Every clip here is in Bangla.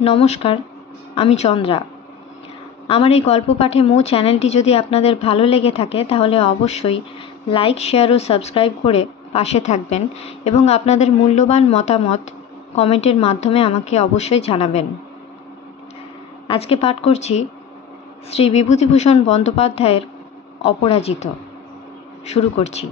নমস্কার, আমি চন্দ্রা। আমার এই গল্প পাঠে মৌ চ্যানেলটি যদি আপনাদের ভালো লেগে থাকে তাহলে অবশ্যই লাইক, শেয়ার ও সাবস্ক্রাইব করে পাশে থাকবেন এবং আপনাদের মূল্যবান মতামত কমেন্টের মাধ্যমে আমাকে অবশ্যই জানাবেন। আজকে পাঠ করছি শ্রী বিভূতিভূষণ বন্দ্যোপাধ্যায়ের অপরাজিত। শুরু করছি।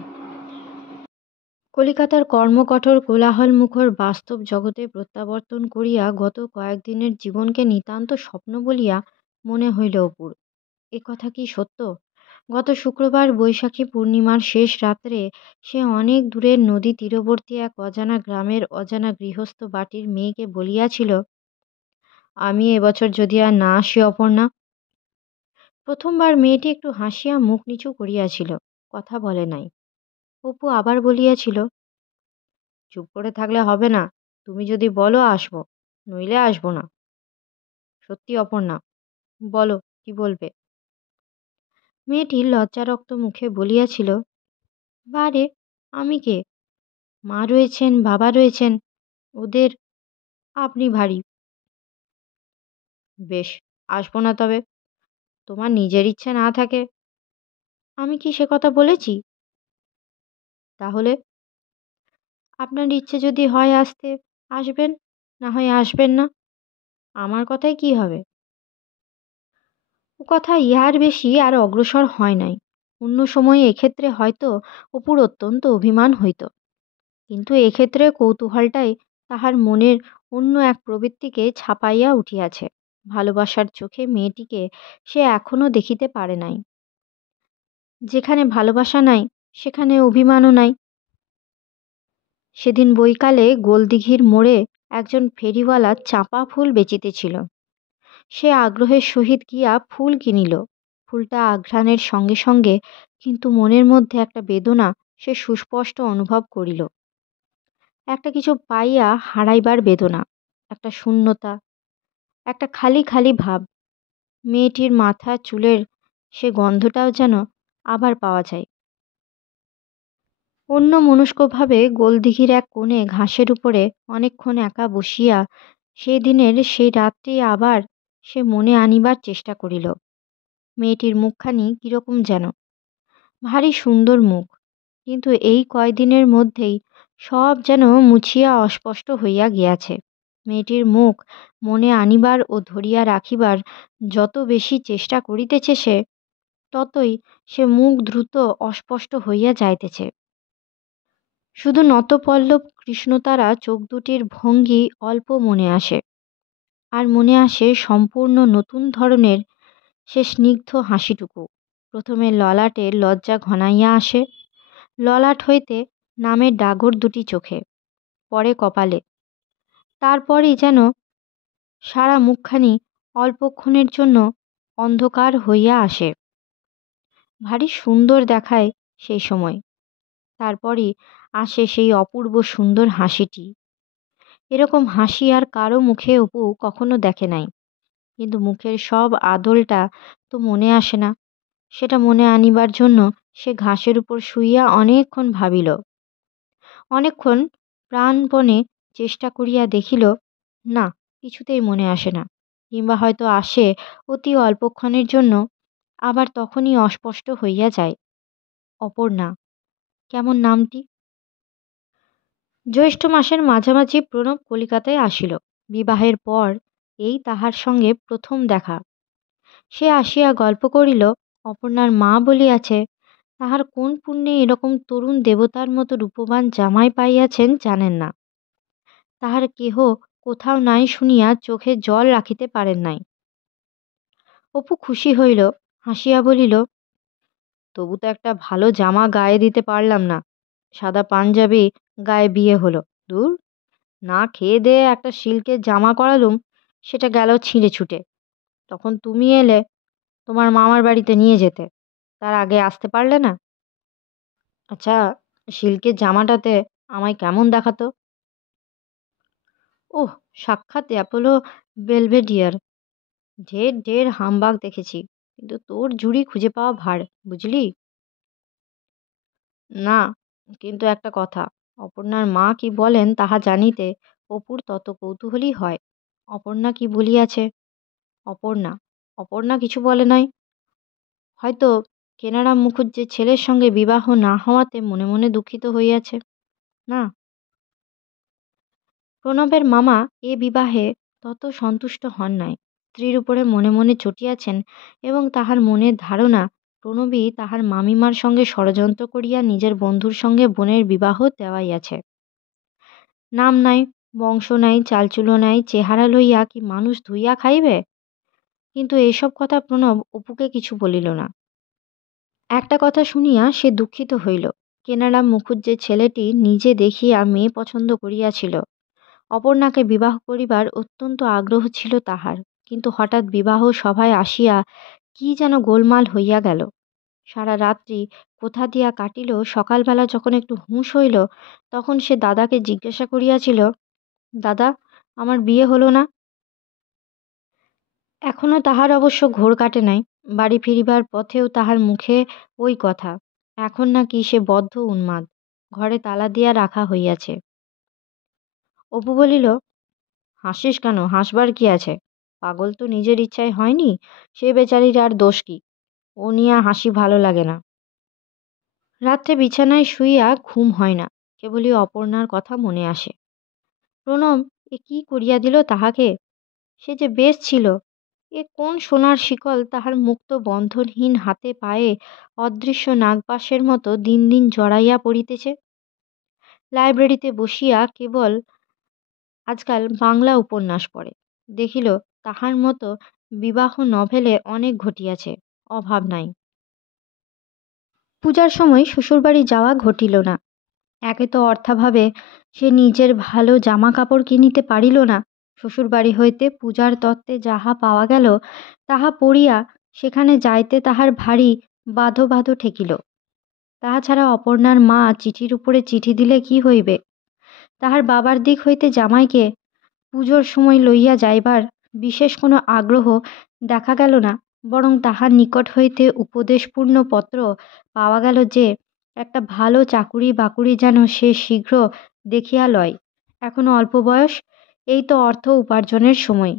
কলিকাতার কর্মকঠোর কোলাহলমুখর বাস্তব জগতে প্রত্যাবর্তন করিয়া গত কয়েকদিনের জীবনকে নিতান্ত স্বপ্ন বলিয়া মনে হইল অপুর। এ কথা কি সত্য? গত শুক্রবার বৈশাখী পূর্ণিমার শেষ রাত্রে সে অনেক দূরের নদী তীরবর্তী এক অজানা গ্রামের অজানা গৃহস্থ বাটির মেয়েকে বলিয়াছিল, আমি এবছর যদি আর না আসি অপর্ণা। প্রথমবার মেয়েটি একটু হাসিয়া মুখ নিচু করিয়াছিল, কথা বলে নাই। অপু আবার বলিয়াছিল, চুপ করে থাকলে হবে না, তুমি যদি বলো আসবো, নইলে আসবো না। সত্যি অপর্ণা, বলো কি বলবে। মেয়েটি লজ্জারক্ত মুখে বলিয়াছিল, বারে, আমি কে? মা রয়েছেন, বাবা রয়েছেন, ওদের আপনি ভারী। বেশ, আসবো না তবে। তোমার নিজের ইচ্ছে না থাকে? আমি কি সে কথা বলেছি? তাহলে আপনার ইচ্ছে যদি হয় আসতে, আসবেন, না হয় আসবেন না। আমার কথায় কি হবে? ও কথা ইহার বেশি আর অগ্রসর হয় নাই। অন্য সময়ে এক্ষেত্রে হয়তো অপুর অত্যন্ত অভিমান হইত, কিন্তু এক্ষেত্রে কৌতূহলটাই তাহার মনের অন্য এক প্রবৃত্তিকে ছাপাইয়া উঠিয়াছে। ভালোবাসার চোখে মেয়েটিকে সে এখনো দেখিতে পারে নাই। যেখানে ভালোবাসা নাই সেখানে অভিমানও নাই। সেদিন বৈকালে গোলদিঘির মোড়ে একজন ফেরিওয়ালা চাঁপা ফুল বেচিতেছিল। সে আগ্রহের সহিত গিয়া ফুল কিনিল। ফুলটা আঘ্রাণের সঙ্গে সঙ্গে কিন্তু মনের মধ্যে একটা বেদনা সে সুস্পষ্ট অনুভব করিল। একটা কিছু পাইয়া হারাইবার বেদনা, একটা শূন্যতা, একটা খালি খালি ভাব। মেয়েটির মাথা চুলের সে গন্ধটাও যেন আবার পাওয়া যায়। অন্য মনস্কভাবে গোলদিঘির এক কোণে ঘাসের উপরে অনেকক্ষণ একা বসিয়া সেই দিনের সেই রাত্রি আবার সে মনে আনিবার চেষ্টা করিল। মেয়েটির মুখখানি কিরকম যেন, ভারী সুন্দর মুখ, কিন্তু এই কয়দিনের মধ্যেই সব যেন মুছিয়া অস্পষ্ট হইয়া গিয়াছে। মেয়েটির মুখ মনে আনিবার ও ধরিয়া রাখিবার যত বেশি চেষ্টা করিতেছে সে, ততই সে মুখ দ্রুত অস্পষ্ট হইয়া যাইতেছে। শুধু নতপল্লব কৃষ্ণতারা চোখ দুটির ভঙ্গি অল্প মনে আসে, আর মনে আসে সম্পূর্ণ নতুন ধরনের সে স্নিগ্ধ হাসিটুকু। প্রথমে ললাটে লজ্জা ঘনাইয়া আসে, ললাট হইতে নামের ডাগর দুটি চোখে, পরে কপালে, তারপরই যেন সারা মুখখানি অল্পক্ষণের জন্য অন্ধকার হইয়া আসে। ভারী সুন্দর দেখায় সেই সময়। তারপরই আসে সেই অপূর্ব সুন্দর হাসিটি। এরকম হাসি আর কারো মুখে অপু কখনো দেখে নাই, কিন্তু মুখের সব আদলটা তো মনে আসে না। সেটা মনে আনিবার জন্য সে ঘাসের উপর শুইয়া অনেকক্ষণ ভাবিল, অনেকক্ষণ প্রাণপণে চেষ্টা করিয়া দেখিল, না, কিছুতেই মনে আসে না, কিংবা হয়তো আসে অতি অল্পক্ষণের জন্য, আবার তখনই অস্পষ্ট হইয়া যায়। অপর্ণা, কেমন নামটি! জ্যৈষ্ঠ মাসের মাঝামাঝি প্রণব কলিকাতায় আসিল। বিবাহের পর এই তাহার সঙ্গে প্রথম দেখা। সে আসিয়া গল্প করিল, অপর্ণার মা বলিয়াছে, তাহার কোন পুণ্যে এরকম তরুণ দেবতার মতো রূপবান জামাই পাইয়াছেন জানেন না। তাহার কেহ কোথাও নাই শুনিয়া চোখে জল রাখিতে পারেন নাই। অপু খুশি হইল, হাসিয়া বলিল, তবু তো একটা ভালো জামা গায়ে দিতে পারলাম না। সাদা পাঞ্জাবি গায়ে বিয়ে হলো, দূর, না খেয়ে দেয়ে একটা সিল্কের জামা করালুম, সেটা গেল ছিঁড়ে ছুটে। তখন তুমি এলে, তোমার মামার বাড়িতে নিয়ে যেতে, তার আগে আসতে পারলে না। আচ্ছা, সিল্কের জামাটাতে আমায় কেমন দেখাতো? ওহ, সাক্ষাৎ অ্যাপোলো বেলভেডিয়ার। ঢের ঢের হামবাগ দেখেছি, কিন্তু তোর জুড়ি খুঁজে পাওয়া ভার, বুঝলি? না, কিন্তু একটা কথা, অপর্ণার মা কি বলেন তাহা জানিতে অপুর তত কৌতূহলী হয়। অপর্ণা কি বলিয়াছে? অপর্ণা অপর্ণা কিছু বলে নাই। হয়তো কেনারাম মুখুজ্জের ছেলের সঙ্গে বিবাহ না হওয়াতে মনে মনে দুঃখিত হইয়াছে। না, প্রণবের মামা এ বিবাহে তত সন্তুষ্ট হন নাই। স্ত্রীর উপরে মনে মনে চটিয়াছেন এবং তাহার মনের ধারণা প্রণবী তাহার মামিমার সঙ্গে ষড়যন্ত্র করিয়া নিজের বন্ধুর সঙ্গে বোনের বিবাহ দেওয়াইয়াছে। নাম নাই, বংশ নাই, চালচুলো নাই, চেহারা লইয়া কি মানুষ ধুইয়া খাইবে? কিন্তু এইসব কথা প্রণব অপুকে কিছু বলিল না। একটা কথা শুনিয়া সে দুঃখিত হইল। কেনারাম মুখুজ্জের ছেলেটি নিজে দেখিয়া মেয়ে পছন্দ করিয়াছিল। অপর্ণাকে বিবাহ করিবার অত্যন্ত আগ্রহ ছিল তাহার, কিন্তু হঠাৎ বিবাহ সভায় আসিয়া কি যেন গোলমাল হইয়া গেল। সারা রাত্রি কোথা দিয়া কাটিল, সকালবেলা যখন একটু হুঁশ হইল তখন সে দাদাকে জিজ্ঞাসা করিয়াছিল, দাদা, আমার বিয়ে হলো না? এখনো তাহার অবশ্য ঘোর কাটে নাই। বাড়ি ফিরিবার পথেও তাহার মুখে ওই কথা। এখন নাকি সে বদ্ধ উন্মাদ, ঘরে তালা দিয়া রাখা হইয়াছে। অপু বলিল, হাসিস কেন? হাসবার কি আছে? পাগল তো নিজের ইচ্ছায় হয়নি, সে বেচারির আর দোষ কি? ও নিয়ে হাসি ভালো লাগে না। রাত্রে বিছানায় শুইয়া ঘুম হয় না, কেবলই অপর্ণার কথা মনে আসে। প্রণব এ কি করিয়া দিল তাহাকে? সে যে বেশ ছিল। এ কোন সোনার শিকল তাহার মুক্ত বন্ধনহীন হাতে পায়ে অদৃশ্য নাগপাশের মতো দিন দিন জড়াইয়া পড়িতেছে। লাইব্রেরিতে বসিয়া কেবল আজকাল বাংলা উপন্যাস পড়ে। দেখিল তাহার মতো বিবাহ নভেলে অনেক ঘটিয়াছে, অভাব নাই। পূজার সময় শ্বশুরবাড়ি যাওয়া ঘটিল না। একে তো অর্থাভাবে সে নিজের ভালো জামা কাপড় কিনিতে পারিল না। শ্বশুরবাড়ি হইতে পূজার তত্ত্বে যাহা পাওয়া গেল তাহা পড়িয়া সেখানে যাইতে তাহার ভারী বাধো বাধো ঠেকিল। তাহা ছাড়া অপর্ণার মা চিঠির উপরে চিঠি দিলে কি হইবে? তাহার বাবার দিক হইতে জামাইকে পুজোর সময় লইয়া যাইবার বিশেষ কোনো আগ্রহ দেখা গেল না, বরং তাহার নিকট হইতে উপদেশপূর্ণ পত্র পাওয়া গেল যে একটা ভালো চাকুরি বাকুরি যেন সে শীঘ্র দেখিয়া লয়। এখনো অল্প বয়স, এই তো অর্থ উপার্জনের সময়।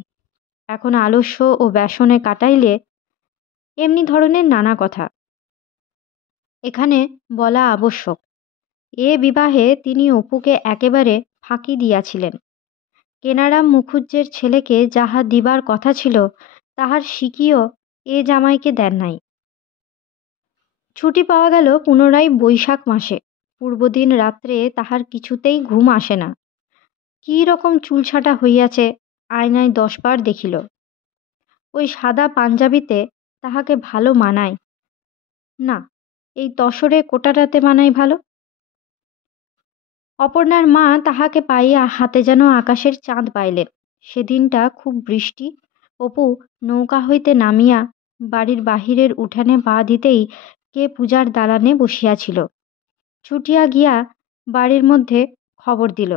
এখন আলস্য ও ব্যসনে কাটাইলে, এমনি ধরনের নানা কথা এখানে বলা আবশ্যক। এ বিবাহে তিনি অপুকে একেবারে ফাঁকি দিয়াছিলেন। কেনারাম মুখুজ্জের ছেলেকে যাহা দিবার কথা ছিল তাহার সিকিও এ জামাইকে দেন নাই। ছুটি পাওয়া গেল পুনরায় বৈশাখ মাসে। পূর্বদিন রাত্রে তাহার কিছুতেই ঘুম আসে না। কী রকম চুলছাটা হইয়াছে আয়নায় 10 বার দেখিল। ওই সাদা পাঞ্জাবিতে তাহাকে ভালো মানায় না, এই তসরে কোটাটাতে মানায় ভালো। অপর্ণার মা তাহাকে পাইয়া হাতে যেন আকাশের চাঁদ পাইলেন। সেদিনটা খুব বৃষ্টি। অপু নৌকা হইতে নামিয়া বাড়ির বাহিরের উঠানে পা দিতেই কে পূজার দালানে বসিয়াছিল। ছুটিয়া গিয়া বাড়ির মধ্যে খবর দিল।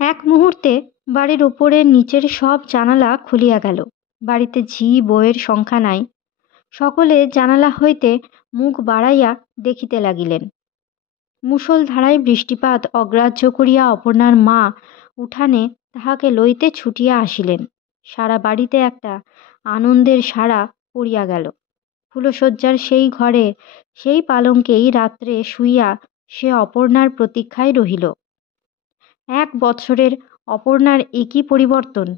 এক মুহূর্তে বাড়ির উপরের নিচের সব জানালা খুলিয়া গেল। বাড়িতে ঝি বউয়ের সংখ্যা নাই। সকলে জানালা হইতে মুখ বাড়াইয়া দেখিতে লাগিলেন। মুষলধারায় বৃষ্টিপাত অগ্রাহ্য করিয়া অপর্ণার মা উঠানে তাহাকে লইতে ছুটিয়া আসিলেন। সারা বাড়িতে একটা আনন্দের সাড়া পড়িয়া গেল। ফুলশয্যার সেই ঘরে সেই পালঙ্কেই রাত্রে শুইয়া সে অপর্ণার প্রতীক্ষায় রহিল। 1 বৎসরের অপর্ণার একই পরিবর্তন।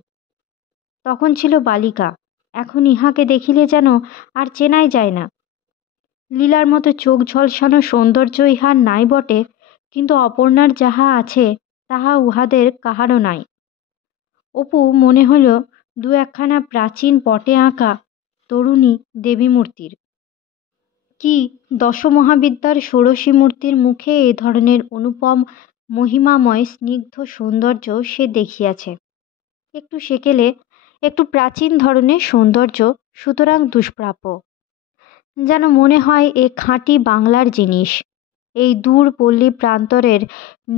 তখন ছিল বালিকা, এখন ইহাকে দেখিলে যেন আর চেনাই যায় না। লীলার মতো চোখ ঝলসানো সৌন্দর্য ইহার নাই বটে, কিন্তু অপর্ণার যাহা আছে তাহা উহাদের কাহারও নাই। অপু মনে হল 2-1খানা প্রাচীন পটে আঁকা তরুণী দেবী মূর্তির। কি দশমহাবিদ্যার ষোড়শী মূর্তির মুখে এ ধরনের অনুপম মহিমাময় স্নিগ্ধ সৌন্দর্য সে দেখিয়াছে। একটু সেকেলে, একটু প্রাচীন ধরনের সৌন্দর্য, সুতরাং দুষ্প্রাপ্য। যেন মনে হয় এ খাঁটি বাংলার জিনিস। এই দূর পল্লী প্রান্তরের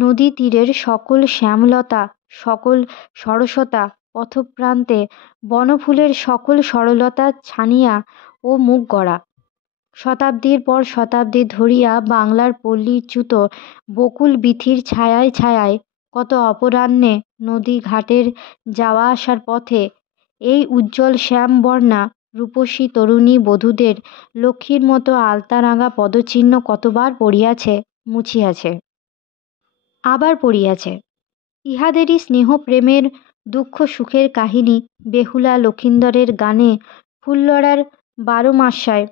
নদী তীরের সকল শ্যামলতা, সকল সরসতা, পথপ্রান্তে বনফুলের সকল সরলতা ছানিয়া ও মুখ গড়া। শতাব্দীর পর শতাব্দী ধরিয়া বাংলার পল্লীচ্যুত বকুল বীথির ছায়ায় ছায়ায় কত অপরাহ্নে নদী ঘাটের যাওয়া আসার পথে এই উজ্জ্বল শ্যামবর্ণা রূপসী তরুণী বধূদের লক্ষ্মীর মতো আলতারাঙা পদচিহ্ন কতবার পড়িয়াছে, মুছিয়াছে, আবার পড়িয়াছে। ইহাদেরই স্নেহ প্রেমের দুঃখ সুখের কাহিনী বেহুলা লক্ষিন্দরের গানে, ফুল্লরার 12 মাসায়,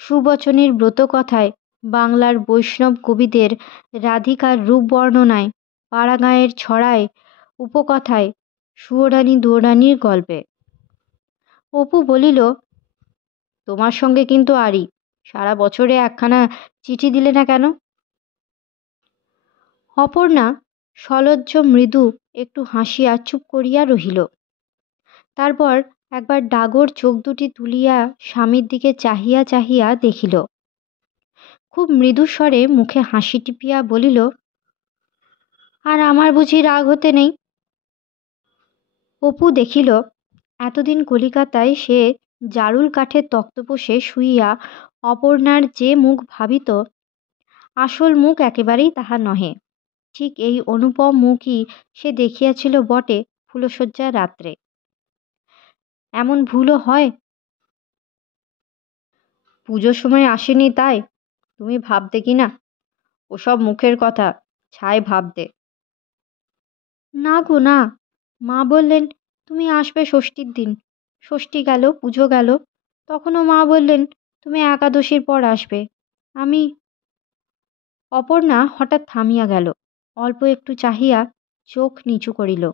সুবচনের ব্রতকথায়, বাংলার বৈষ্ণব কবিদের রাধিকার রূপ বর্ণনায়, পাড়াগাঁয়ের ছড়ায়, উপকথায়, সুয়োরানী দুয়োরানীর গল্পে। অপু বলিল, তোমার সঙ্গে কিন্তু আরই, সারা বছরে একখানা চিঠি দিলে না কেন? অপর্ণা সলজ্জ মৃদু একটু হাসিয়া চুপ করিয়া রহিল। তারপর একবার ডাগর চোখ দুটি তুলিয়া স্বামীর দিকে চাহিয়া চাহিয়া দেখিল। খুব মৃদু স্বরে মুখে হাসি টিপিয়া বলিল, আর আমার বুঝি রাগ হতে নেই? অপু দেখিল এতদিন কলিকাতায় সে জারুল কাঠের তক্তপোষে শুইয়া অপর্ণার যে মুখ ভাবিত, আসল মুখ একেবারেই তাহা নহে। ঠিক এই অনুপম মুখই সে দেখিয়াছিল বটে ফুলশয্যার রাত্রে। এমন ভুলও হয়? পুজোর সময় আসেনি তাই তুমি ভাবতে কি না? ওসব মুখের কথা, ছাই ভাবতে। না গো না, মা বললেন তুমি আসবে ষষ্ঠীর দিন। ষষ্ঠী গেল, পুজো গেল, তখনও মা বললেন তুমি একাদশীর পর আসবে। আমি। অপর্ণা হঠাৎ থামিয়া গেল, অল্প একটু চাহিয়া চোখ নিচু করিল।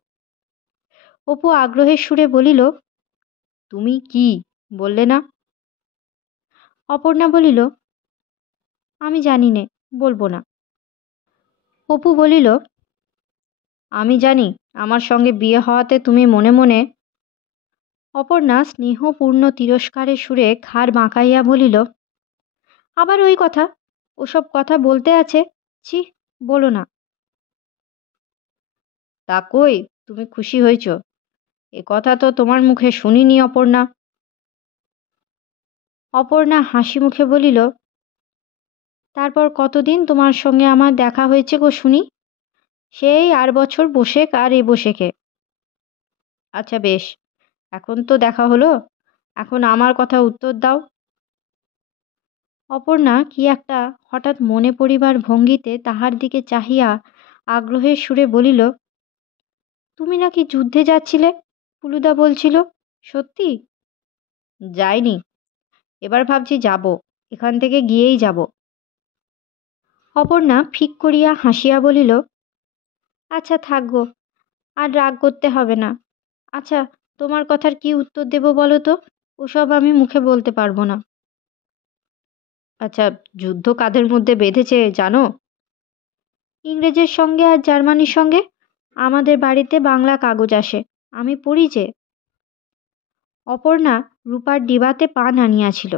অপু আগ্রহের সুরে বলিল, তুমি কি বললে না? অপর্ণা বলিল, আমি জানি নে, বলবো না। অপু বলিল, আমি জানি আমার সঙ্গে বিয়ে হওয়াতে তুমি মনে মনে। অপর্ণা স্নেহপূর্ণ তিরস্কারের সুরে ঘাড় বাঁকাইয়া বলিল, আবার ওই কথা, ওসব কথা বলতে আছে, ছি, বলো না। তা কই, তুমি খুশি হয়েছ? এ কথা তো তোমার মুখে শুনিনি অপর্ণা। অপর্ণা হাসি মুখে বলিল, তারপর কতদিন তোমার সঙ্গে আমার দেখা হয়েছে গো শুনি? সেই আর বছর বসেক আর এ বসেকে। আচ্ছা বেশ, এখন তো দেখা হলো, এখন আমার কথা উত্তর দাও। অপর্ণা কি একটা হঠাৎ মনে পড়িবার ভঙ্গিতে তাহার দিকে চাহিয়া আগ্রহের সুরে বলিল, তুমি নাকি যুদ্ধে যাচ্ছিলে, ফুলুদা বলছিল, সত্যি? যাইনি, এবার ভাবছি যাব, এখান থেকে গিয়েই যাব। অপর্ণা ফিক করিয়া হাসিয়া বলিল, আচ্ছা থাকবো, আর রাগ করতে হবে না। আচ্ছা, তোমার কথার কি উত্তর দেব বলো তো? ওসব আমি মুখে বলতে পারবো না। আচ্ছা, যুদ্ধ কাদের মধ্যে বেঁধেছে জানো? ইংরেজের সঙ্গে আর জার্মানির সঙ্গে। আমাদের বাড়িতে বাংলা কাগজ আসে, আমি পড়ি যে। অপর্ণা রূপার ডিবাতে পান আনিয়াছিল,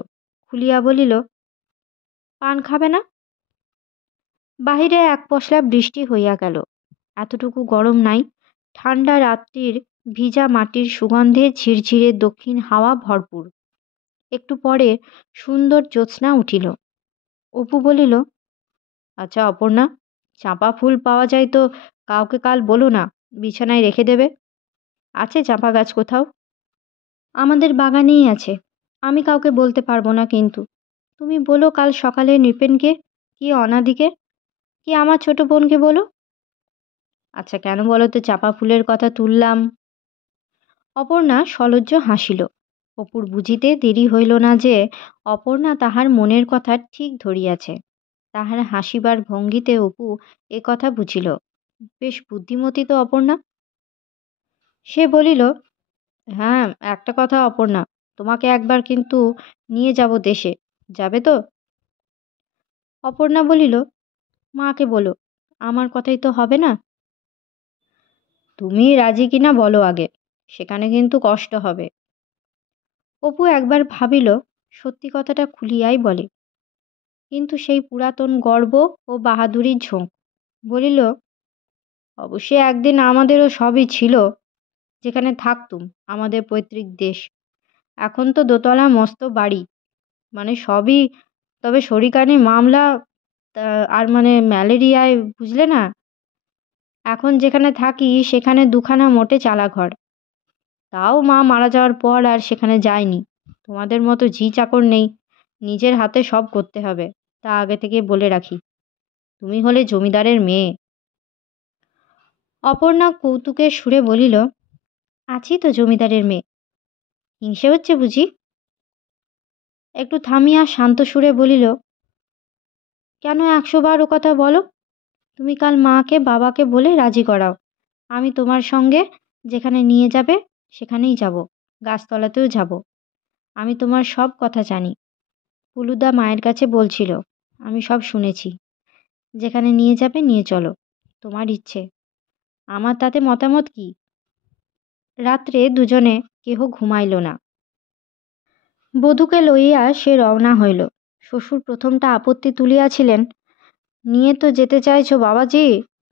খুলিয়া বলিল, পান খাবে না? বাহিরে এক পশলা বৃষ্টি হইয়া গেল, এতটুকু গরম নাই। ঠান্ডা রাত্রির ভিজা মাটির সুগন্ধে ঝিরঝিরে দক্ষিণ হাওয়া ভরপুর। একটু পরে সুন্দর জ্যোৎস্না উঠিল। অপু বলিল, আচ্ছা অপর্ণা, চাঁপা ফুল পাওয়া যায় তো কাউকে কাল বলো না, বিছানায় রেখে দেবে। আছে চাঁপা গাছ কোথাও? আমাদের বাগানেই আছে, আমি কাউকে বলতে পারবো না কিন্তু। তুমি বলো কাল সকালে নৃপেনকে, কি অনাদিকে, কি আমার ছোট বোনকে বলো। আচ্ছা কেন বলো তো চাঁপা ফুলের কথা তুললাম? অপর্ণা সলজ্জ হাসিল। অপুর বুঝিতে দেরি হইল না যে অপর্ণা তাহার মনের কথা ঠিক ধরিয়াছে। তাহার হাসিবার ভঙ্গিতে অপু এ কথা বুঝিল। বেশ বুদ্ধিমতী তো অপর্ণা। সে বলিল, হ্যাঁ, একটা কথা অপর্ণা, তোমাকে একবার কিন্তু নিয়ে যাব দেশে, যাবে তো? অপর্ণা বলিল, মাকে বলো, আমার কথাই তো হবে না। তুমি রাজি কিনা বলো আগে, সেখানে কিন্তু কষ্ট হবে। অপু একবার ভাবিল সত্যি কথাটা খুলিয়াই বলে, কিন্তু সেই পুরাতন গর্ব ও বাহাদুরির ঝোঁক। বলিল, অবশ্যই একদিন আমাদেরও সবই ছিল, যেখানে থাকতুম, আমাদের পৈতৃক দেশ। এখন তো দোতলা মস্ত বাড়ি, মানে সবই, তবে শরিকানি মামলা, আর মানে ম্যালেরিয়ায়, বুঝলে না, এখন যেখানে থাকি সেখানে দুখানা মোটে চালা ঘর। তাও মা মারা যাওয়ার পর আর সেখানে যায়নি। তোমাদের মতো ঝি চাকর নেই, নিজের হাতে সব করতে হবে, তা আগে থেকে বলে রাখি। তুমি হলে জমিদারের মেয়ে। অপর্ণা কৌতুকের সুরে বলিল, আছি তো জমিদারের মেয়ে, হিংসে হচ্ছে বুঝি? একটু থামিয়া শান্ত সুরে বলিল, কেন 100 বার ও কথা বলো? তুমি কাল মাকে বাবাকে বলে রাজি করাও, আমি তোমার সঙ্গে যেখানে নিয়ে যাবে সেখানেই যাব, গাছতলাতেও যাব। আমি তোমার সব কথা জানি। পুলুদা মায়ের কাছে বলছিল, আমি সব শুনেছি। যেখানে নিয়ে যাবে নিয়ে চলো, তোমার ইচ্ছে, আমার তাতে মতামত কি? রাত্রে দুজনে কেহ ঘুমাইল না। বধূকে লইয়া সে রওনা হইল। শ্বশুর প্রথমটা আপত্তি তুলিয়াছিলেন, নিয়ে তো যেতে চাইছো বাবাজি,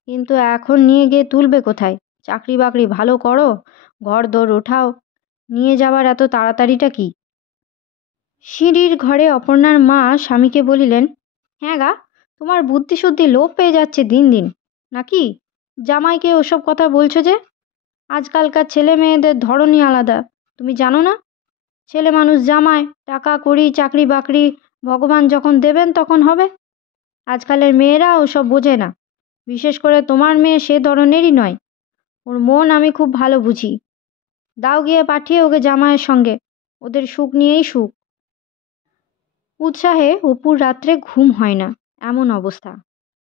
কিন্তু এখন নিয়ে গিয়ে তুলবে কোথায়? চাকরি বাকরি ভালো করো, ঘর দোর ওঠাও, নিয়ে যাবার এত তাড়াতাড়িটা কি? সিঁড়ির ঘরে অপর্ণার মা স্বামীকে বলিলেন, হ্যাঁ গা, তোমার বুদ্ধিশুদ্ধি লোপ পেয়ে যাচ্ছে দিন দিন, নাকি? জামাইকে ওসব কথা বলছো যে? আজকালকার ছেলে মেয়েদের ধরনই আলাদা, তুমি জানো না? ছেলে মানুষ জামাই, টাকা কড়ি চাকরি বাকরি ভগবান যখন দেবেন তখন হবে। আজকালের মেয়েরা ওসব বোঝে না, বিশেষ করে তোমার মেয়ে সে ধরনেরই নয়। ওর মন আমি খুব ভালো বুঝি। দাও গিয়ে পাঠিয়ে ওকে জামাইয়ের সঙ্গে, ওদের সুখ নিয়েই সুখ। উৎসাহে অপুর রাত্রে ঘুম হয় না, এমন অবস্থা।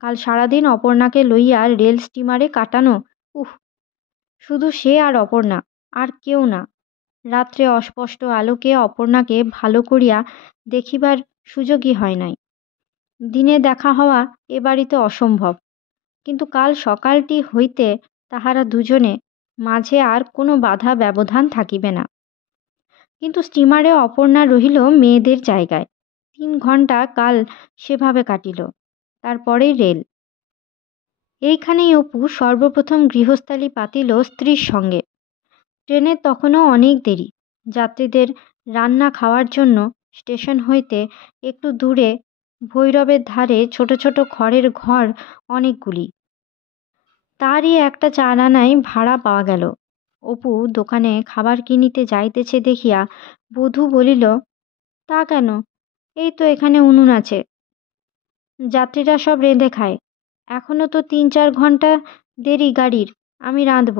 কাল সারাদিন অপর্ণাকে লইয়া রেল স্টিমারে কাটানো, উহ, শুধু সে আর অপর্ণা, আর কেউ না। রাত্রে অস্পষ্ট আলোকে অপর্ণাকে ভালো করিয়া দেখিবার সুযোগই হয় নাই। দিনে দেখা হওয়া এ বাড়িতে অসম্ভব, কিন্তু কাল সকালটি হইতে তাহারা দুজনে মাঝে আর কোনো বাধা ব্যবধান থাকিবে না। কিন্তু স্টিমারে অপর্ণা রহিল মেয়েদের জায়গায়। 3 ঘণ্টা কাল সেভাবে কাটিল। তারপরেই রেল। এইখানেই অপু সর্বপ্রথম গৃহস্থালি পাতিল স্ত্রীর সঙ্গে। ট্রেনের তখনও অনেক দেরি। যাত্রীদের রান্না খাওয়ার জন্য স্টেশন হইতে একটু দূরে ভৈরবের ধারে ছোট ছোট খড়ের ঘর অনেকগুলি। তারই একটা 4 আনায় ভাড়া পাওয়া গেল। অপু দোকানে খাবার কিনিতে যাইতেছে দেখিয়া বধূ বলিল, তা কেন, এই তো এখানে উনুন আছে, যাত্রীরা সব রেঁধে খায়। এখনো তো 3-4 ঘণ্টা দেরি গাড়ির, আমি রাঁধব।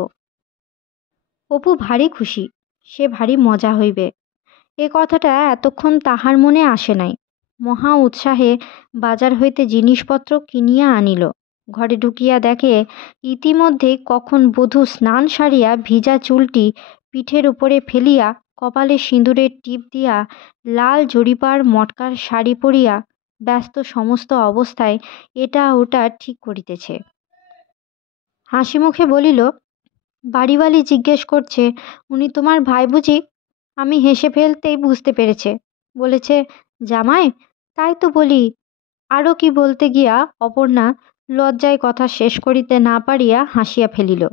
অপু ভারী খুশি, সে ভারী মজা হইবে, এ কথাটা এতক্ষণ তাহার মনে আসে নাই। মহা উৎসাহে বাজার হইতে জিনিসপত্র কিনিয়া আনিল। ঘরে ঢুকিয়া দেখে ইতিমধ্যে কখন বধূ স্নান সারিয়া ভিজা চুলটি পিঠের উপরে ফেলিয়া কপালে সিঁদুরের টিপ দিয়া লাল জরিপার মটকার শাড়ি পরিয়া ব্যস্ত সমস্ত অবস্থায় এটা ওটা ঠিক করিতেছে। হাসি মুখে বলিল, বাড়িওয়ালি জিজ্ঞেস করছে, উনি তোমার ভাই বুঝি? আমি হেসে ফেলতেই বুঝতে পেরেছে, বলেছে, জামাই? তাই তো বলি। আরও কি বলতে গিয়া অপর্ণা লজ্জায় কথা শেষ করিতে না পারিয়া হাসিয়া ফেলিল।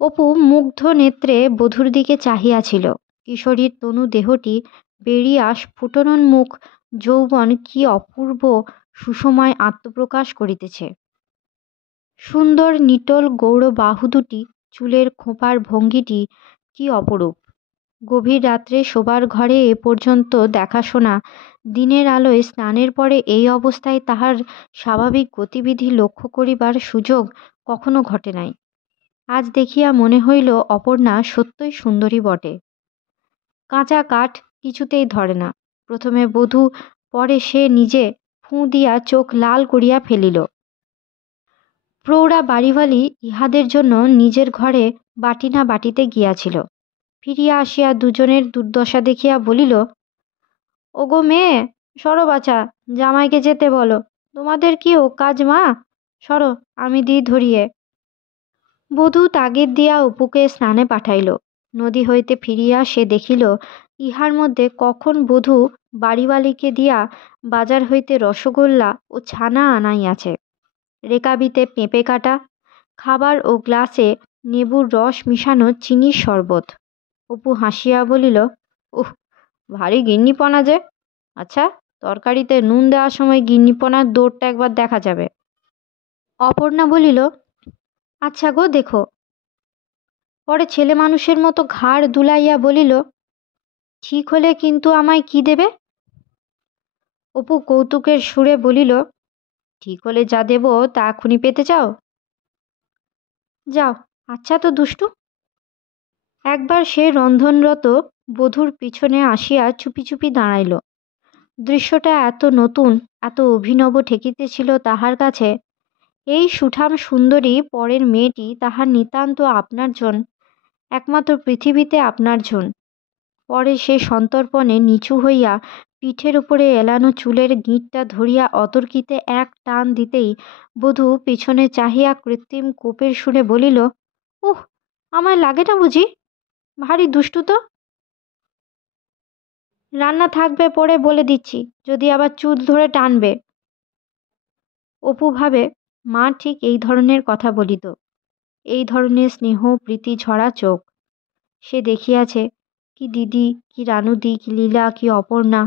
অপু মুগ্ধ নেত্রে বধূর দিকে চাহিয়াছিল। কিশোরীর তনু দেহটি, বেরিয়া স্ফুটনোন্মুখ যৌবন কি অপূর্ব সুষময় আত্মপ্রকাশ করিতেছে। সুন্দর নিটোল গৌর বাহু দুটি, চুলের খোঁপার ভঙ্গিটি কি অপরূপ। গভীর রাত্রে শোবার ঘরে এ পর্যন্ত দেখাশোনা, দিনের আলোয় স্নানের পরে এই অবস্থায় তাহার স্বাভাবিক গতিবিধি লক্ষ্য করিবার সুযোগ কখনো ঘটে নাই। আজ দেখিয়া মনে হইল অপর্ণা সত্যই সুন্দরী বটে। কাঁচা কাঠ কিছুতেই ধরে না। প্রথমে বধূ, পরে সে নিজে ফুঁ দিয়া চোখ লাল করিয়া ফেলিল। প্রৌঢ়া বাড়িওয়ালি ইহাদের জন্য নিজের ঘরে বাটি না বাটিতে গিয়াছিল। ফিরিয়া আসিয়া দুজনের দুর্দশা দেখিয়া বলিল, ওগো মেয়ে, সরো বাছা, জামাইকে যেতে বলো। তোমাদের কি ও কাজ মা? সরো, আমি দিই ধরিয়ে। বধূ তাগিদ দিয়া অপুকে স্নানে পাঠাইল। নদী হইতে ফিরিয়া সে দেখিল ইহার মধ্যে কখন বধূ বাড়িওয়ালিকে দিয়া বাজার হইতে রসগোল্লা ও ছানা আনাইয়াছে। রেকাবিতে পেঁপে কাটা, খাবার ও গ্লাসে নেবুর রস মিশানো চিনির শরবত। অপু হাসিয়া বলিল, উহ, ভারী গিন্নিপনা যে। আচ্ছা, তরকারিতে নুন দেওয়ার সময় গিন্নিপনার দৌড়টা একবার দেখা যাবে। অপর্ণা বলিল, আচ্ছা গো দেখো। পরে ছেলে মানুষের মতো ঘাড় দুলাইয়া বলিল, ঠিক হলে কিন্তু আমায় কি দেবে? অপু কৌতুকের সুরে বলিল, ঠিক হলে যা দেব তা এখনই পেতে চাও? যাও, আচ্ছা তো দুষ্টু। একবার সে রন্ধনরত বধূর পিছনে আসিয়া চুপি চুপি দাঁড়াইল। দৃশ্যটা এত নতুন, এত অভিনব ঠেকিতেছিল তাহার কাছে। এই সুঠাম সুন্দরী পরের মেয়েটি তাহার নিতান্ত আপনার জন, একমাত্র পৃথিবীতে আপনার জন। পরে সে সন্তর্পণে নিচু হইয়া পিঠের উপরে এলানো চুলের গিঁটটা ধরিয়া অতর্কিতে এক টান দিতেই বধূ পিছনে চাহিয়া কৃত্রিম কোপের সুরে বলিল, উহ, আমায় লাগে না বুঝি? ভারী দুষ্টু তো। রান্না থাকবে পরে বলে দিচ্ছি, যদি আবার চুল ধরে টানবে। অপু ভাবে, মা ঠিক এই ধরনের কথা বলিত, এই ধরনের স্নেহ প্রীতি ঝরা চোখ। সে দেখিয়াছে কি দিদি, কি রানুদি, কি লীলা, কি অপর্ণা,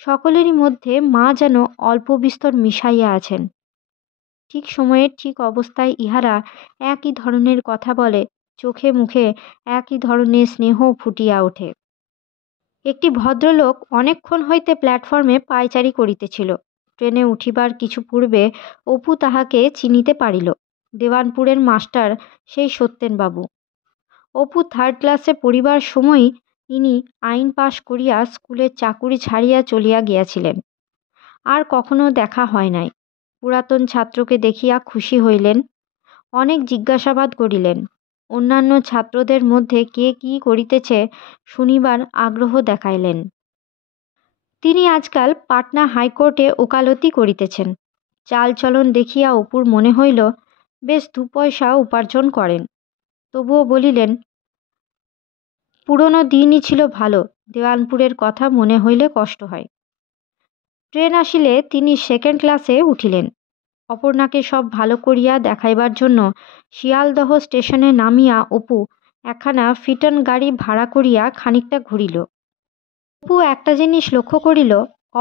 সকলেরই মধ্যে মা যেন অল্প বিস্তর মিশাইয়া আছেন। ঠিক সময়ে ঠিক অবস্থায় ইহারা একই ধরনের কথা বলে, চোখে মুখে একই ধরনের স্নেহ ফুটিয়া ওঠে। একটি ভদ্রলোক অনেকক্ষণ হইতে প্ল্যাটফর্মে পায়চারি করিতেছিল। ট্রেনে উঠিবার কিছু পূর্বে অপু তাহাকে চিনিতে পারিল। দেওয়ানপুরের মাস্টার সেই সত্যেনবাবু। অপু থার্ড ক্লাসে পড়িবার সময়ই ইনি আইন পাশ করিয়া স্কুলের চাকুরি ছাড়িয়া চলিয়া গিয়াছিলেন। আর কখনো দেখা হয় নাই। পুরাতন ছাত্রকে দেখিয়া খুশি হইলেন, অনেক জিজ্ঞাসাবাদ করিলেন। অন্যান্য ছাত্রদের মধ্যে কে কি করিতেছে শুনিবার আগ্রহ দেখাইলেন। তিনি আজকাল পাটনা হাইকোর্টে ওকালতি করিতেছেন। চালচলন দেখিয়া অপুর মনে হইল বেশ 2 পয়সা উপার্জন করেন। তবুও বলিলেন, পুরনো দিনই ছিল ভালো, দেওয়ানপুরের কথা মনে হইলে কষ্ট হয়। ট্রেন আসিলে তিনি সেকেন্ড ক্লাসে উঠিলেন। অপর্ণাকে সব ভালো করিয়া দেখাইবার জন্য শিয়ালদহ স্টেশনে নামিয়া অপু একখানা ফিটন গাড়ি ভাড়া করিয়া খানিকটা ঘুরিল। অপু একটা জিনিস লক্ষ্য করিল,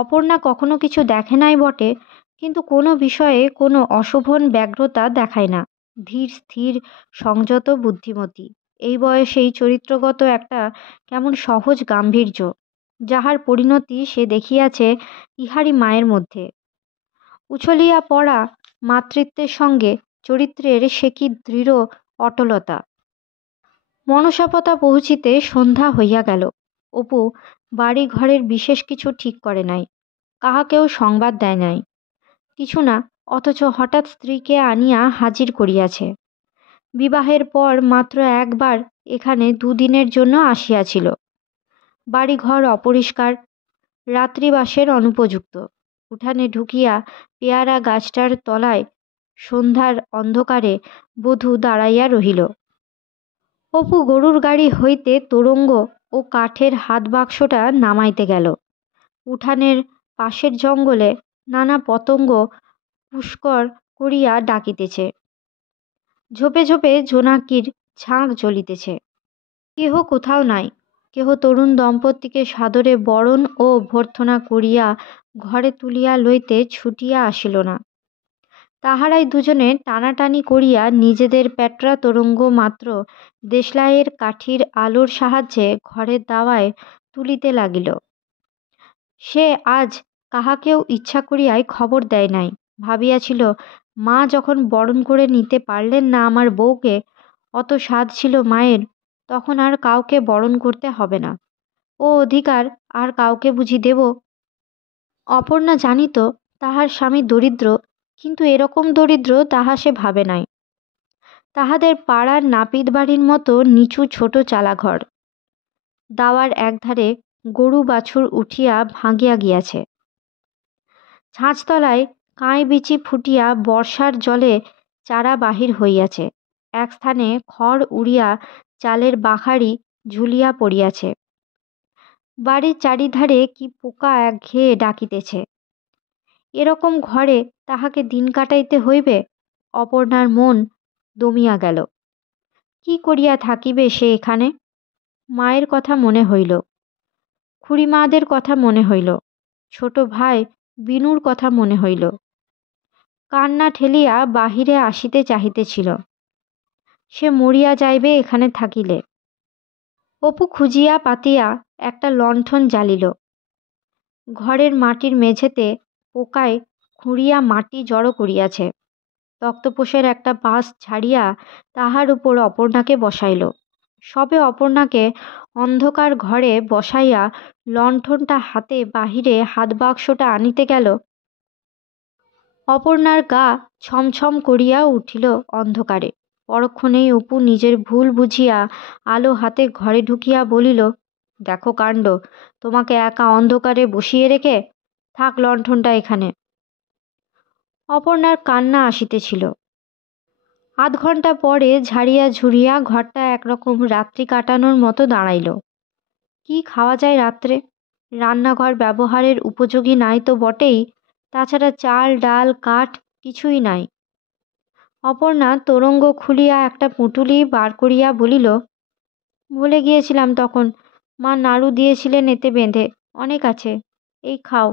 অপর্ণা কখনো কিছু দেখে নাই বটে, কিন্তু কোনো বিষয়ে কোনো অশোভন ব্যগ্রতা দেখায় না। ধীর স্থির সংযত বুদ্ধিমতী। এই বয়সেই চরিত্রগত একটা কেমন সহজ গাম্ভীর্য, যাহার পরিণতি সে দেখিয়াছে ইহারই মায়ের মধ্যে। উছলিয়া পড়া মাতৃত্বের সঙ্গে চরিত্রের সে কি দৃঢ় অটলতা। মনসাপতা পৌঁছিতে সন্ধ্যা হইয়া গেল। অপু বাড়ি ঘরের বিশেষ কিছু ঠিক করে নাই, কাহাকেও সংবাদ দেয় নাই, কিছু না, অথচ হঠাৎ স্ত্রীকে আনিয়া হাজির করিয়াছে। বিবাহের পর মাত্র একবার এখানে 2 দিনের জন্য আসিয়াছিল। বাড়িঘর অপরিষ্কার, রাত্রিবাসের অনুপযুক্ত। উঠানে ঢুকিয়া পেয়ারা গাছটার তলায় সন্ধ্যার অন্ধকারে বধূ দাঁড়াইয়া রহিল। অপু গরুর গাড়ি হইতে তোরঙ্গ ও কাঠের হাত বাক্সটা নামাইতে গেল। উঠানের পাশের জঙ্গলে নানা পতঙ্গ পুষ্কর করিয়া ডাকিতেছে। ঝোপে ঝোপে জোনাকির ঝাঁক জ্বলিতেছে। কেহ কোথাও নাই। কেহ তরুণ দম্পতিকে সাদরে বরণ ও অভ্যর্থনা করিয়া ঘরে তুলিয়া লইতে ছুটিয়া আসিল না। তাহারাই দুজনে টানাটানি করিয়া নিজেদের প্যাটরা তোরঙ্গ মাত্র দেশলাইয়ের কাঠির আলোর সাহায্যে ঘরের দাওয়ায় তুলিতে লাগিল। সে আজ কাহাকেও ইচ্ছা করিয়াই খবর দেয় নাই। ভাবিয়াছিল, মা যখন বরণ করে নিতে পারলেন না আমার বউকে, অত সাধ ছিল মায়ের, তখন আর কাউকে বরণ করতে হবে না। ও অধিকার আর কাউকে বুঝি দেব? অপর্ণা জানিত তাহার স্বামী দরিদ্র, কিন্তু এরকম দরিদ্র তাহা সে ভাবে নাই। তাহাদের পাড়ার নাপিত বাড়ির মতো নিচু ছোট চালাঘর। দাওয়ার একধারে গরু বাছুর উঠিয়া ভাঙিয়া গিয়াছে। ছাঁচতলায় কাঁই বিচি ফুটিয়া বর্ষার জলে চারা বাহির হইয়াছে। এক স্থানে খড় উড়িয়া চালের বাখারি ঝুলিয়া পড়িয়াছে। বাড়ির চারিধারে কি পোকা একঘেয়ে ডাকিতেছে। এরকম ঘরে তাহাকে দিন কাটাইতে হইবে। অপর্ণার মন দমিয়া গেল। কি করিয়া থাকিবে সে এখানে? মায়ের কথা মনে হইল, খুড়িমাদের কথা মনে হইল, ছোট ভাই বিনুর কথা মনে হইল। কান্না ঠেলিয়া বাহিরে আসিতে চাহিতেছিল। সে মরিয়া যাইবে এখানে থাকিলে। অপু খুঁজিয়া পাতিয়া একটা লণ্ঠন জ্বালিল। ঘরের মাটির মেঝেতে পোকায় খুঁড়িয়া মাটি জড়ো করিয়াছে। তক্তপোষের একটা বাঁশ ছাড়িয়া তাহার উপর অপর্ণাকে বসাইল। সবে অপর্ণাকে অন্ধকার ঘরে বসাইয়া লণ্ঠনটা হাতে বাহিরে হাত বাক্সটা আনিতে গেল, অপর্ণার গা ছমছম করিয়া উঠিল অন্ধকারে। পরক্ষণেই অপু নিজের ভুল বুঝিয়া আলো হাতে ঘরে ঢুকিয়া বলিল, দেখো কাণ্ড, তোমাকে একা অন্ধকারে বসিয়ে রেখে, থাক লণ্ঠনটা এখানে। অপর্ণার কান্না আসিতেছিল। আধ ঘন্টা পরে ঝাড়িয়া ঝুড়িয়া ঘরটা একরকম রাত্রি কাটানোর মতো দাঁড়াইল। কি খাওয়া যায় রাত্রে? রান্নাঘর ব্যবহারের উপযোগী নাই তো বটেই, তাছাড়া চাল ডাল কাঠ কিছুই নাই। অপর্ণা তোরঙ্গ খুলিয়া একটা পুঁটুলি বার করিয়া বলিল, ভুলে গিয়েছিলাম তখন, মা নাড়ু দিয়েছিলেন এতে বেঁধে, অনেক আছে, এই খাও।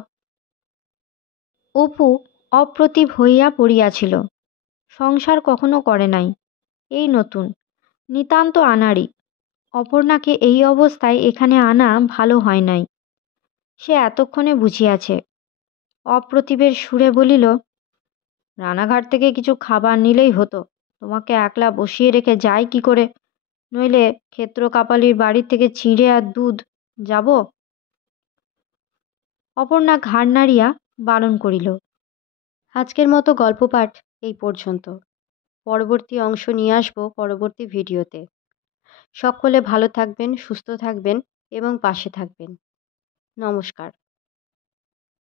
অপু অপ্রতিভ হইয়া পড়িয়াছিল। সংসার কখনো করে নাই, এই নতুন, নিতান্ত আনাড়ি। অপর্ণাকে এই অবস্থায় এখানে আনা ভালো হয় নাই, সে এতক্ষণে বুঝিয়াছে। অপ্রতিভের সুরে বলিল, রানাঘাট থেকে কিছু খাবার নিলেই হতো, তোমাকে একলা বসিয়ে রেখে যাই কি করে? নইলে ক্ষেত্র কাপালির বাড়ি থেকে চিঁড়ে আর দুধ যাব? অপর্ণা ঘাড় নাড়িয়া বারণ করিল। আজকের মতো গল্প পাঠ এই পর্যন্ত। পরবর্তী অংশ নিয়ে আসবো পরবর্তী ভিডিওতে। সকলে ভালো থাকবেন, সুস্থ থাকবেন এবং পাশে থাকবেন। নমস্কার।